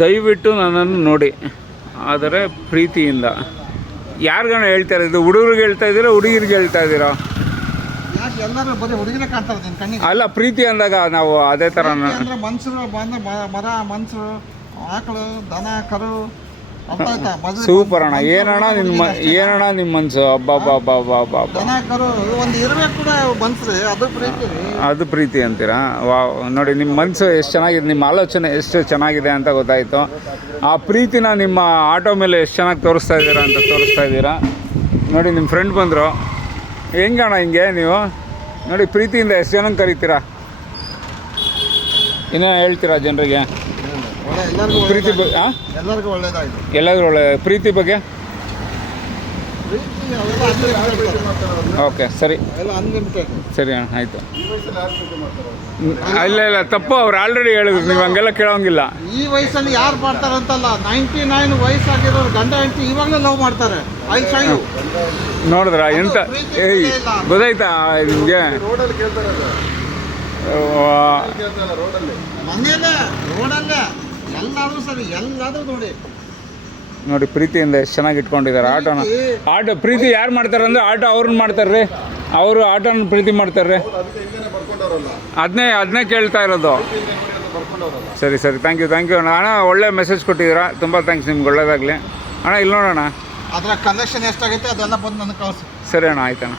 ದಯವಿಟ್ಟು ನನ್ನನ್ನು ನೋಡಿ, ಆದರೆ ಪ್ರೀತಿಯಿಂದ. ಯಾರಿಗಾನ ಹೇಳ್ತಾರೆ ಇದು? ಹುಡುಗರಿಗೆ ಹೇಳ್ತಾ ಇದ್ದೀರಾ, ಹುಡುಗಿರಿಗೆ ಹೇಳ್ತಾ ಇದ್ದೀರಾ? ಯಾಕೆ ಎಲ್ಲರೂ ಬರೀ ಹುಡುಗಿನೇ ಕಾಣ್ತಾರೆ ನಿನ್ನ ಕಣ್ಣಿಗೆ? ಅಲ್ಲ, ಪ್ರೀತಿ ಅಂದಾಗ ನಾವು ಅದೇ ಥರ ಅಂದರೆ ಮನುಷ್ಯರು ಬಂದ್ರೆ ಮರ, ಮನುಷ್ಯರು, ಆಕಳು, ದನ, ಕರು, ಅರ್ಥ ಆಯ್ತಾ? ಸೂಪರ್ ಅಣ್ಣ. ಏನಣ್ಣ ನಿಮ್ಮ ಮನಸ್ಸು? ಅಬ್ಬಾ. ದನ, ಕರು ಒಂದು ಇರಬೇಕು ಕೂಡ ಮನ್ಸ್ರಿ, ಅದು ಪ್ರೀತಿ. ಅದು ಪ್ರೀತಿ ಅಂತೀರಾ? ವಾವ್, ನೋಡಿ ನಿಮ್ಮ ಮನಸ್ಸು ಎಷ್ಟು ಚೆನ್ನಾಗಿದೆ, ನಿಮ್ಮ ಆಲೋಚನೆ ಎಷ್ಟು ಚೆನ್ನಾಗಿದೆ ಅಂತ ಗೊತ್ತಾಯಿತು. ಆ ಪ್ರೀತಿನ ನಿಮ್ಮ ಆಟೋ ಮೇಲೆ ಎಷ್ಟು ಚೆನ್ನಾಗಿ ತೋರಿಸ್ತಾ ಇದ್ದೀರಾ. ನೋಡಿ ನಿಮ್ಮ ಫ್ರೆಂಡ್ ಬಂದರು. ಹೆಂಗಣ್ಣ ಹಿಂಗೆ ನೀವು? ನೋಡಿ ಪ್ರೀತಿಯಿಂದ ಎಷ್ಟು ಜನಕ್ಕೆ ಕರೀತೀರಾ? ಇನ್ನೂ ಹೇಳ್ತೀರಾ ಜನರಿಗೆ ಪ್ರೀತಿ ಬಗ್ಗೆ? ಎಲ್ಲರಿಗೂ ಒಳ್ಳೇದಾಯಿತು. ಎಲ್ಲರೂ ಒಳ್ಳೆ ಪ್ರೀತಿ ಬಗ್ಗೆ. ಓಕೆ, ಸರಿ ಅಣ್ಣ, ಆಯಿತು. ಇಲ್ಲ ತಪ್ಪು, ಅವ್ರು ಆಲ್ರೆಡಿ ಹೇಳಿದ್ರು, ನೀವು ಹಂಗೆಲ್ಲ ಕೇಳೋಂಗಿಲ್ಲ. ಈ ವಯಸ್ಸಲ್ಲಿ ಯಾರು ಮಾಡ್ತಾರಂತಲ್ಲ, 99 ವಯಸ್ಸಾಗಿರೋರು ಗಂಡ ಹೆಂಡತಿ ಇವಾಗಲೂ ಲವ್ ಮಾಡ್ತಾರೆ. ನೋಡಿದ್ರ ಎಂತ ಗೊತ್ತಾಯ್ತಾ ನಿಮಗೆ? ಮನೇಲೆ ರೋಡಲ್ಲೇ ಎಲ್ಲಾದ್ರೂ ಸರಿ, ಎಲ್ಲಾದ್ರೂ ನೋಡಿ ಪ್ರೀತಿಯಿಂದ ಎಷ್ಟು ಚೆನ್ನಾಗಿ ಇಟ್ಕೊಂಡಿದ್ದಾರೆ ಆಟೋ. ಪ್ರೀತಿ ಯಾರು ಮಾಡ್ತಾರೆ ಅಂದರೆ ಆಟೋ ಅವ್ರನ್ನ ಮಾಡ್ತಾರ್ರಿ, ಅವರು ಆಟೋನ ಪ್ರೀತಿ ಮಾಡ್ತಾರ್ರಿ. ಅದನ್ನೇ ಕೇಳ್ತಾ ಇರೋದು. ಸರಿ ಥ್ಯಾಂಕ್ ಯು ಅಣ್ಣ. ಒಳ್ಳೆ ಮೆಸೇಜ್ ಕೊಟ್ಟಿದ್ದೀರಾ, ತುಂಬ ಥ್ಯಾಂಕ್ಸ್. ನಿಮ್ಗೆ ಒಳ್ಳೇದಾಗಲಿ ಅಣ್ಣ. ಇಲ್ಲಿ ನೋಡೋಣ ಅದರ ಕಲೆಕ್ಷನ್ ಎಷ್ಟಾಗೈತೆ ಅದೆಲ್ಲ ಬಂದು ನನಗೆ ಕಳಿಸಿ. ಸರಿ ಅಣ್ಣ, ಆಯ್ತಣ್ಣ.